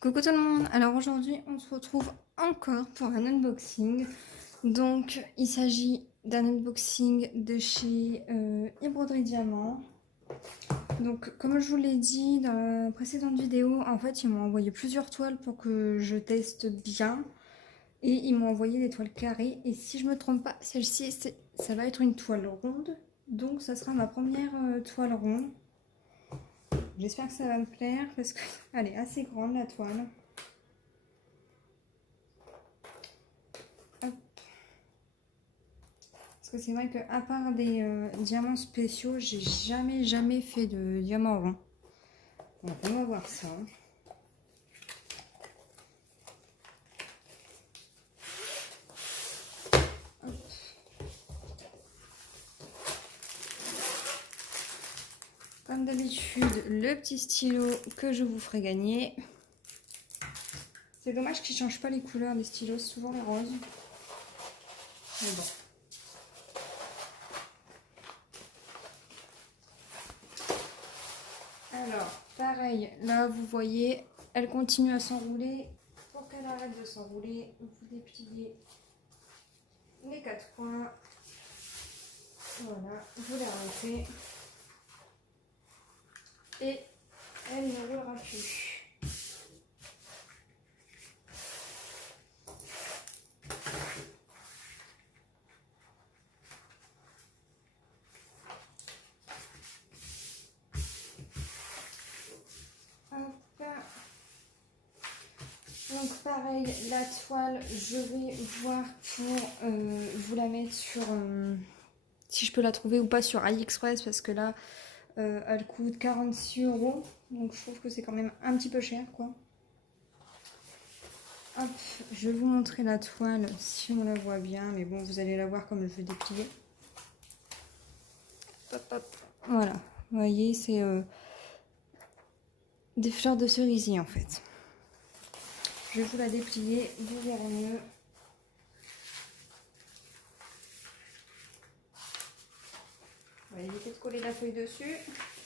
Coucou tout le monde, alors aujourd'hui on se retrouve encore pour un unboxing. Donc il s'agit d'un unboxing de chez Embroderie Diamant. Donc comme je vous l'ai dit dans la précédente vidéo, en fait ils m'ont envoyé plusieurs toiles pour que je teste bien. Et ils m'ont envoyé des toiles carrées et si je me trompe pas, celle-ci ça va être une toile ronde. Donc ça sera ma première toile ronde. J'espère que ça va me plaire parce qu'elle est assez grande la toile. Hop. Parce que c'est vrai qu'à part des diamants spéciaux, j'ai jamais fait de diamants ronds. Donc on va voir ça. Hop. Comme d'habitude, le petit stylo que je vous ferai gagner. C'est dommage qu'ils ne changent pas les couleurs des stylos, c'est toujours les roses. Mais bon. Alors, pareil, là vous voyez, elle continue à s'enrouler. Pour qu'elle arrête de s'enrouler, vous dépliez les quatre coins. Voilà, vous les remettez. Et elle ne roulera plus. Donc pareil, la toile, je vais voir pour vous la mettre sur... si je peux la trouver ou pas sur AliExpress parce que là, elle coûte 46 €. Donc je trouve que c'est quand même un petit peu cher quoi. Hop, je vais vous montrer la toile si on la voit bien. Mais bon, vous allez la voir comme je vais déplier. Hop, hop. Voilà, vous voyez, c'est des fleurs de cerisier en fait. Je vais vous la déplier, vous verrez mieux. On va éviter de coller la feuille dessus,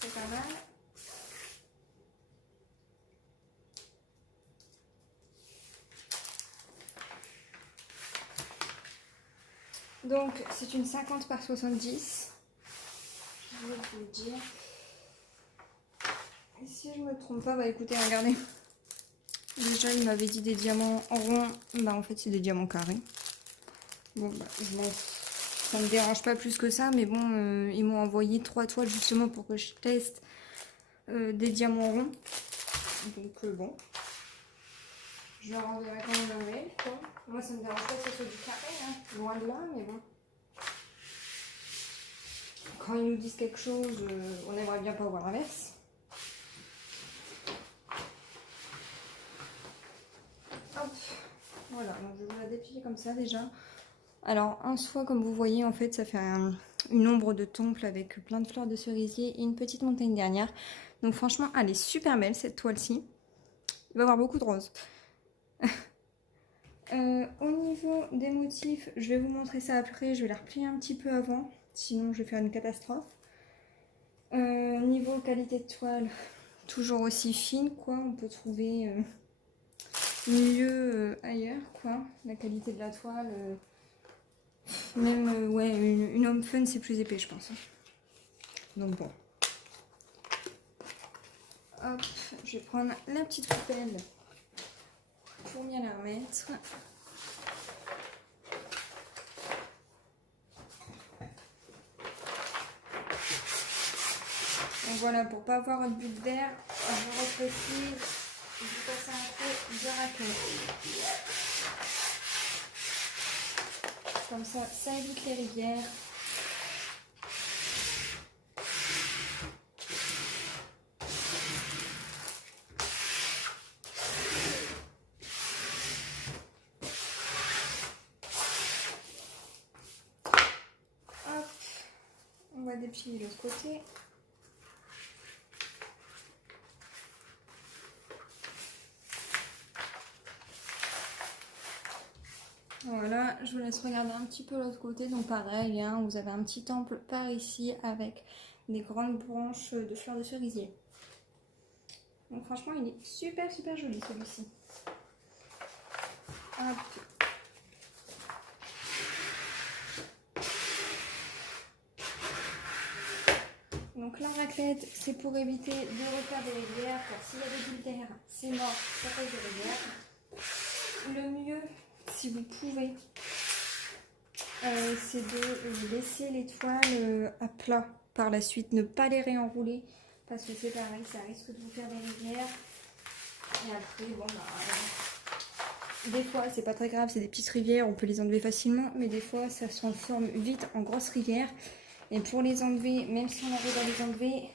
c'est pas mal. Donc c'est une 50 par 70. Je vais vous le dire. Et si je me trompe pas, bah écoutez, regardez. Déjà il m'avait dit des diamants ronds, bah en fait c'est des diamants carrés. Bon bah ça me dérange pas plus que ça, mais bon ils m'ont envoyé 3 toiles justement pour que je teste des diamants ronds. Donc bon, je leur enverrai quand même un mail quoi. Moi ça me dérange pas que ce soit du carré, hein, loin de là, mais bon. Quand ils nous disent quelque chose, on aimerait bien pas voir l'inverse. Hop, voilà, donc je vais la déplier comme ça déjà. Alors en soi, comme vous voyez, en fait, ça fait une ombre de temple avec plein de fleurs de cerisier et une petite montagne dernière. Donc franchement, elle est super belle cette toile-ci. Il va y avoir beaucoup de roses. Au niveau des motifs, je vais vous montrer ça après. Je vais la replier un petit peu avant, sinon je vais faire une catastrophe. Niveau qualité de toile, toujours aussi fine quoi. On peut trouver mieux ailleurs quoi. La qualité de la toile, même ouais, une Home Fun c'est plus épais je pense. Donc bon. Hop, je vais prendre la petite poubelle pour bien la remettre. Donc voilà, pour pas avoir une bulle d'air, je reprécise, je passe un peu de raclette. Comme ça évite les rivières. Hop, on va dépiler l'autre côté. Voilà, je vous laisse regarder un petit peu l'autre côté. Donc pareil, hein, vous avez un petit temple par ici avec des grandes branches de fleurs de cerisier. Donc franchement, il est super joli celui-ci. Hop. Donc la raclette, c'est pour éviter de refaire des rivières. Car s'il y a des bulgares, c'est mort, ça fait des rivières. Le mieux, si vous pouvez, c'est de laisser les toiles à plat par la suite. Ne pas les réenrouler parce que c'est pareil, ça risque de vous faire des rivières. Et après, bon, des fois, c'est pas très grave, c'est des petites rivières, on peut les enlever facilement. Mais des fois, ça se transforme vite en grosses rivières. Et pour les enlever, même si on arrive à les enlever,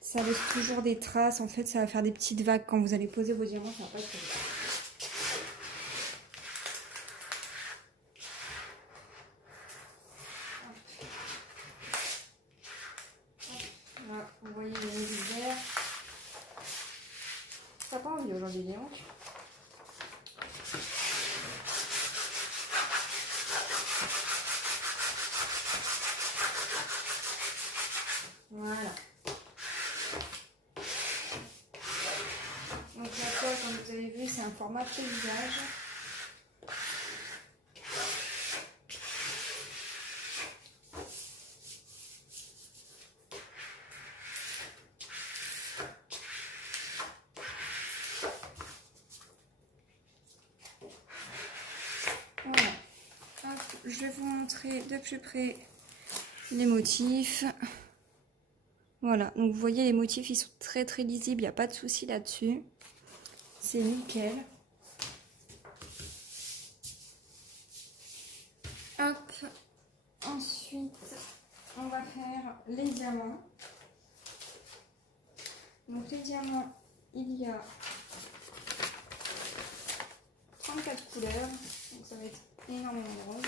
ça laisse toujours des traces. En fait, ça va faire des petites vagues. Quand vous allez poser vos diamants, ça va pas être très bien. Voilà, vous voyez les rivières. Ça n'a pas envie aujourd'hui, les hanches. Voilà. Donc la toile, comme vous avez vu, c'est un format paysage. Voilà. Hop, je vais vous montrer de plus près les motifs. Voilà, donc vous voyez les motifs, ils sont très lisibles, il n'y a pas de souci là-dessus. C'est nickel. Hop, ensuite on va faire les diamants. Donc les diamants, il y a 34 couleurs, donc ça va être énormément de rose.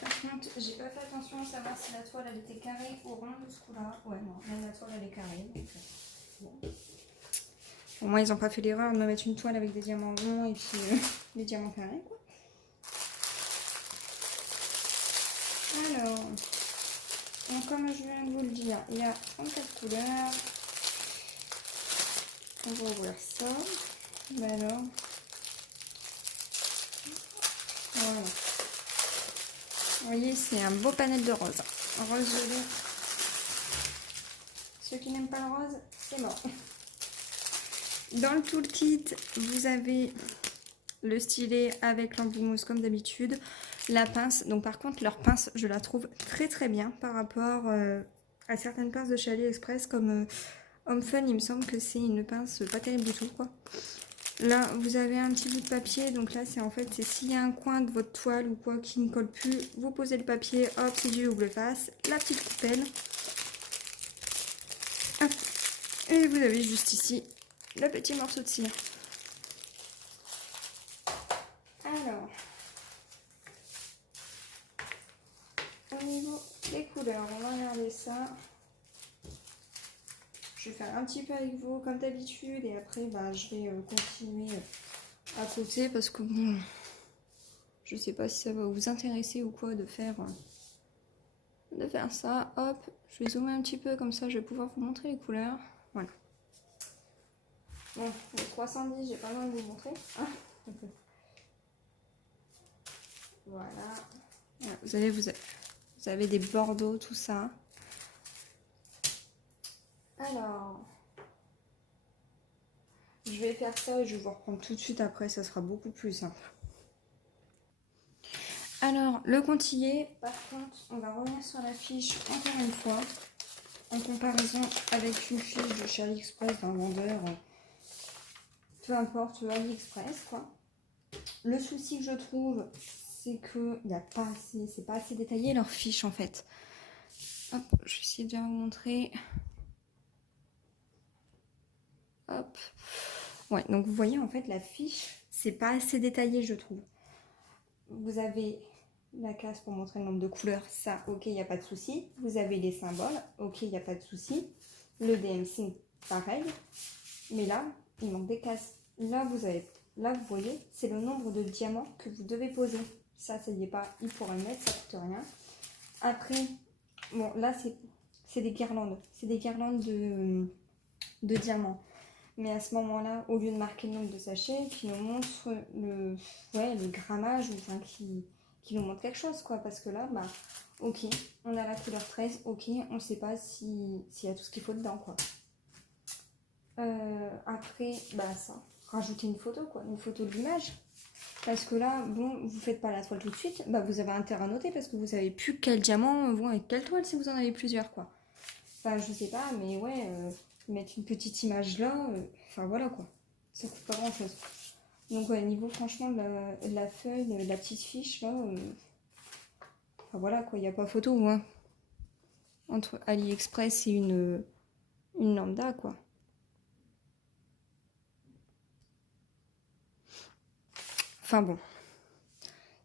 Par contre, j'ai pas fait attention à savoir si la toile elle était carrée ou ronde de ce coup-là. Ouais, non, même la toile elle est carrée. Donc, bon. Au moins, ils n'ont pas fait l'erreur de me mettre une toile avec des diamants ronds et puis des diamants carrés, quoi. Alors, donc comme je viens de vous le dire, il y a 34 couleurs. On va ouvrir ça. Ben alors, voilà. Vous voyez, c'est un beau panel de rose. Rose gelé. Ceux qui n'aiment pas le rose, c'est mort. Dans le toolkit, vous avez le stylet avec l'embout mousse comme d'habitude, la pince. Donc par contre, leur pince, je la trouve très bien par rapport à certaines pinces de chez AliExpress comme Home Fun. Il me semble que c'est une pince pas terrible du tout, quoi. Là, vous avez un petit bout de papier. Donc là, c'est en fait, c'est s'il y a un coin de votre toile ou quoi qui ne colle plus, vous posez le papier, hop, c'est du double face, la petite coupelle. Hop. Et vous avez juste ici le petit morceau de cire. Alors, au niveau des couleurs, on va regarder ça. Je vais faire un petit peu avec vous comme d'habitude et après bah, je vais continuer à côté parce que bon, je sais pas si ça va vous intéresser ou quoi de faire ça. Hop, je vais zoomer un petit peu comme ça je vais pouvoir vous montrer les couleurs. Voilà. Bon, les 310, j'ai pas besoin de vous montrer. Voilà. Voilà. Vous avez des bordeaux, tout ça. Alors, je vais faire ça et je vais vous reprendre tout de suite après, ça sera beaucoup plus simple. Alors, le comptilé, par contre, on va revenir sur la fiche encore une fois, en comparaison avec une fiche de chez AliExpress d'un vendeur, peu importe, AliExpress, quoi. Le souci que je trouve, c'est que il n'y a pas assez, c'est pas assez détaillé leur fiche en fait. Hop, je vais essayer de bien vous montrer. Hop. Ouais, donc vous voyez en fait la fiche, c'est pas assez détaillé je trouve. Vous avez la case pour montrer le nombre de couleurs, ça ok, il n'y a pas de souci. Vous avez les symboles, ok, il n'y a pas de souci. Le DMC, pareil. Mais là, il manque des cases. Là, vous voyez, c'est le nombre de diamants que vous devez poser Ça y est pas, il pourra le mettre, ça coûte rien. Après, bon, là, c'est des guirlandes. C'est des guirlandes de diamants. Mais à ce moment-là, au lieu de marquer le nombre de sachets, qui nous montre le grammage, ou enfin, qui nous montre quelque chose, quoi. Parce que là, bah, ok, on a la couleur 13, ok, on ne sait pas s'il y a tout ce qu'il faut dedans, quoi. Après, bah ça, rajouter une photo, quoi, une photo de l'image. Parce que là, bon, vous faites pas la toile tout de suite, bah vous avez intérêt à noter parce que vous savez plus quel diamant vont avec quelle toile si vous en avez plusieurs, quoi. Enfin, je sais pas, mais ouais, mettre une petite image là, enfin voilà, quoi. Ça coûte pas grand chose. Donc, ouais, niveau franchement de la feuille, de la petite fiche là, enfin voilà, quoi, il n'y a pas photo, hein. Entre AliExpress et une lambda, quoi. Enfin bon,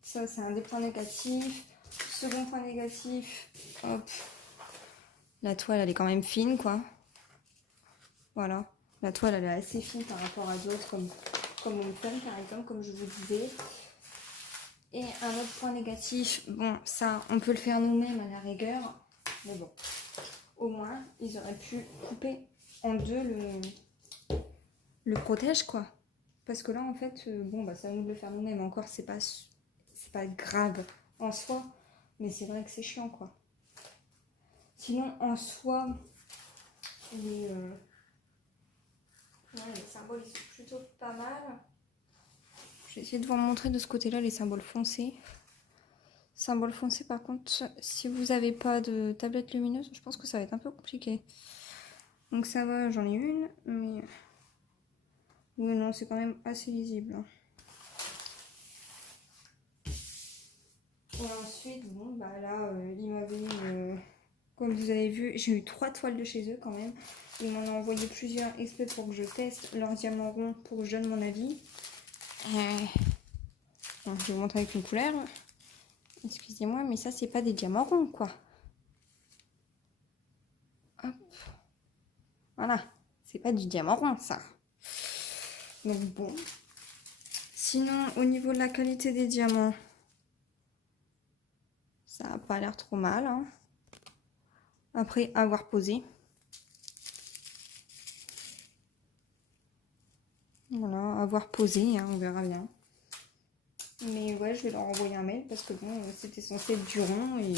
ça c'est un des points négatifs. Second point négatif, hop, la toile elle est quand même fine, quoi. Voilà, la toile elle est assez fine par rapport à d'autres comme Homefun par exemple, comme je vous disais. Et un autre point négatif, bon ça on peut le faire nous-mêmes à la rigueur, mais bon, au moins ils auraient pu couper en deux le protège, quoi. Parce que là, en fait, bon, bah, ça va nous le faire nous-mêmes. Encore, c'est pas grave en soi. Mais c'est vrai que c'est chiant, quoi. Sinon, en soi, les symboles, ils sont plutôt pas mal. Je vais essayer de vous montrer de ce côté-là les symboles foncés. Symboles foncés, par contre, si vous n'avez pas de tablette lumineuse, je pense que ça va être un peu compliqué. Donc ça va, j'en ai une, mais... Oui, non, c'est quand même assez lisible. Et ensuite, bon, bah là, il m'avait eu, comme vous avez vu, j'ai eu 3 toiles de chez eux quand même. Ils m'en ont envoyé plusieurs exprès pour que je teste leur diamant rond pour que je donne mon avis. Donc, je vais vous montrer avec une couleur. Excusez-moi, mais ça, c'est pas des diamants ronds, quoi. Hop. Voilà. C'est pas du diamant rond, ça. Donc, bon. Sinon, au niveau de la qualité des diamants, ça n'a pas l'air trop mal, hein. Après avoir posé. Voilà, avoir posé, hein, on verra bien. Mais ouais, je vais leur envoyer un mail parce que bon, c'était censé être du rond et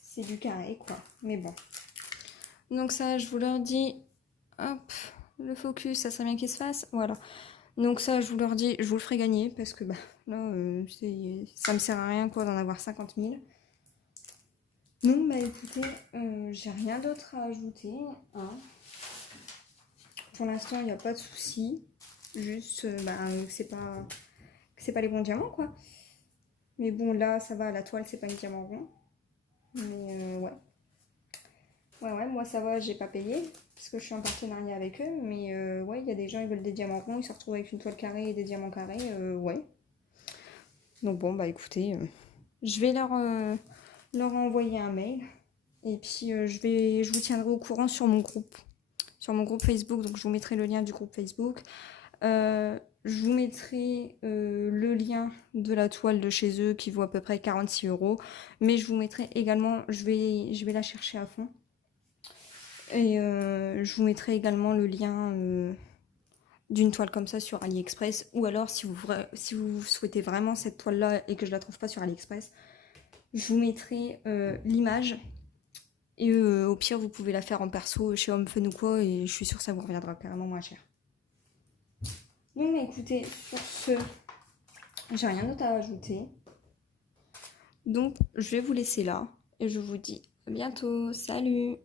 c'est du carré, quoi. Mais bon. Donc ça, je vous leur dis, hop, le focus, ça serait bien qu'il se fasse. Voilà. Donc ça, je vous leur dis, je vous le ferai gagner parce que bah, là, ça me sert à rien, quoi, d'en avoir 50 000. Non, bah écoutez, j'ai rien d'autre à ajouter, hein. Pour l'instant, il n'y a pas de souci. Juste, c'est pas les bons diamants, quoi. Mais bon, là, ça va, la toile, c'est pas une diamant rond. Mais ouais. Ouais, moi, ça va, j'ai pas payé. Parce que je suis en partenariat avec eux. Mais ouais, il y a des gens, ils veulent des diamants ronds. Ils se retrouvent avec une toile carrée et des diamants carrés. Ouais. Donc bon, bah écoutez, je vais leur envoyer un mail. Et puis, je vous tiendrai au courant sur mon groupe. Sur mon groupe Facebook. Donc, je vous mettrai le lien du groupe Facebook. Je vous mettrai le lien de la toile de chez eux qui vaut à peu près 46 €. Mais je vous mettrai également, je vais la chercher à fond. Et je vous mettrai également le lien d'une toile comme ça sur AliExpress. Ou alors, si vous souhaitez vraiment cette toile-là et que je la trouve pas sur AliExpress, je vous mettrai l'image. Et au pire, vous pouvez la faire en perso chez Homefun ou quoi. Et je suis sûre que ça vous reviendra carrément moins cher. Donc écoutez, sur ce, j'ai rien d'autre à ajouter. Donc je vais vous laisser là et je vous dis à bientôt. Salut!